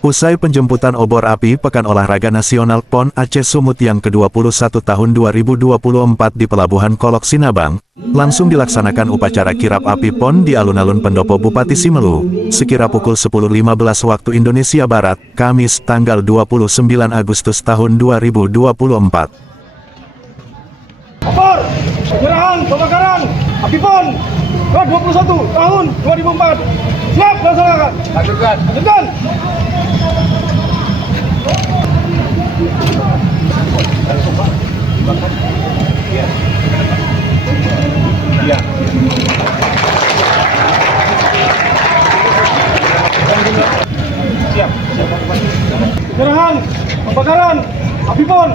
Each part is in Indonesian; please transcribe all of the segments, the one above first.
Usai penjemputan obor api Pekan Olahraga Nasional PON Aceh Sumut yang ke-21 tahun 2024 di Pelabuhan Kolok Sinabang, langsung dilaksanakan upacara kirap api PON di alun-alun pendopo Bupati Simelu, sekira pukul 10.15 waktu Indonesia Barat, Kamis tanggal 29 Agustus tahun 2024. Obor, penyerahan pembakaran api PON ke-21 tahun 2004. Siap dilaksanakan. Lanjutkan. Penyerahan pembakaran api PON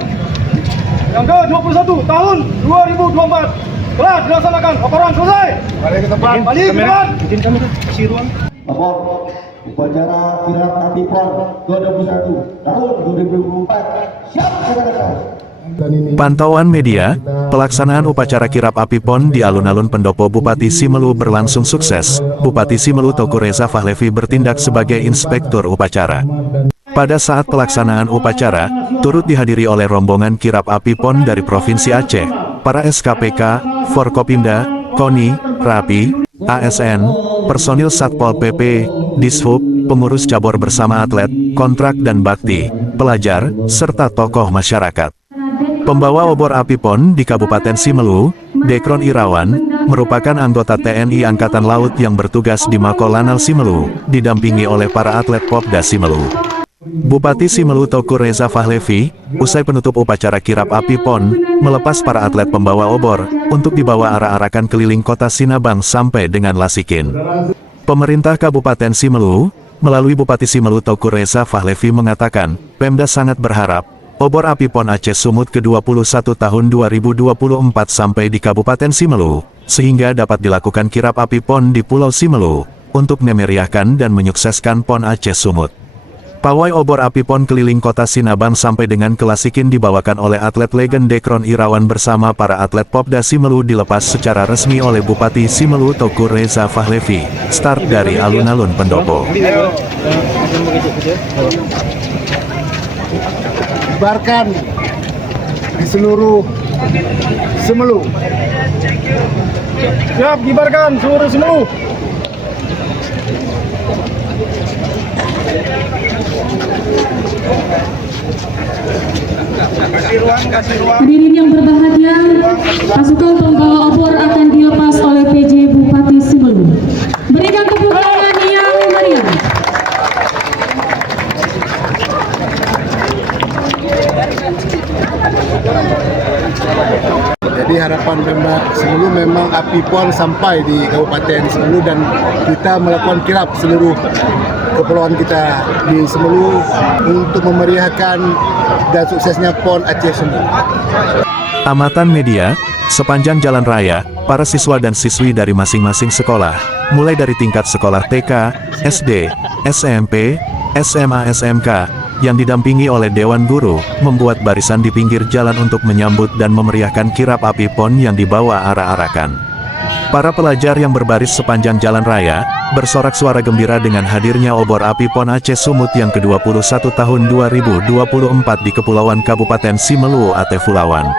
yang ke-21 tahun 2024 telah dilaksanakan. Laporan selesai. Balik ke tempat. Izin kami kasih ruang. Lapor upacara kirap api PON 21 tahun 2024 siap dilaksanakan. Pantauan media, pelaksanaan upacara kirap api PON di alun-alun pendopo Bupati Simelu berlangsung sukses. Bupati Simelu Teuku Reza Fahlevi bertindak sebagai inspektur upacara. Pada saat pelaksanaan upacara, turut dihadiri oleh rombongan kirap api PON dari Provinsi Aceh, para SKPK, Forkopimda, KONI, RAPI, ASN, personil Satpol PP, Dishub, pengurus cabur bersama atlet, kontrak dan bakti, pelajar, serta tokoh masyarakat. Pembawa obor api PON di Kabupaten Simelu, Dekron Irawan, merupakan anggota TNI Angkatan Laut yang bertugas di Mako Lanal Simelu, didampingi oleh para atlet Popda Simelu. Bupati Simelu Teuku Reza Fahlevi, usai penutup upacara kirap api PON, melepas para atlet pembawa obor, untuk dibawa arak-arakan keliling kota Sinabang sampai dengan Lasikin. Pemerintah Kabupaten Simelu, melalui Bupati Simelu Teuku Reza Fahlevi mengatakan, Pemda sangat berharap, obor api PON Aceh Sumut ke-21 tahun 2024 sampai di Kabupaten Simelu, sehingga dapat dilakukan kirap api PON di Pulau Simelu, untuk memeriahkan dan menyukseskan PON Aceh Sumut. Pawai obor api PON keliling kota Sinabang sampai dengan ke Lasikin dibawakan oleh atlet legend Dekron Irawan bersama para atlet Popda Simelu dilepas secara resmi oleh Bupati Simelu Teuku Reza Fahlevi, start dari alun-alun pendopo. Disebarkan di seluruh Simelu. Siap dibarkan seluruh Simelu. Hadirin yang berbahagia, pasukan pembawa obor akan dilepas oleh PJ Bupati Simelu. Berikan tepuk tangan yang meriah. Jadi harapan Pemda Simelu memang api PON sampai di Kabupaten Simelu dan kita melakukan kirap seluruh kepulauan kita di Simelu untuk memeriahkan dan suksesnya PON Aceh Sumut. Amatan media, sepanjang jalan raya, para siswa dan siswi dari masing-masing sekolah, mulai dari tingkat sekolah TK, SD, SMP, SMA SMK, yang didampingi oleh Dewan Guru, membuat barisan di pinggir jalan untuk menyambut dan memeriahkan kirap api PON yang dibawa arak-arakan. Para pelajar yang berbaris sepanjang jalan raya, bersorak suara gembira dengan hadirnya obor api PON Aceh Sumut yang ke-21 tahun 2024 di Kepulauan Kabupaten Simelu Aceh Fulawan.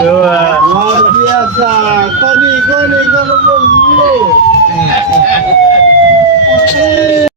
Luar biasa. Koni, nomor 10.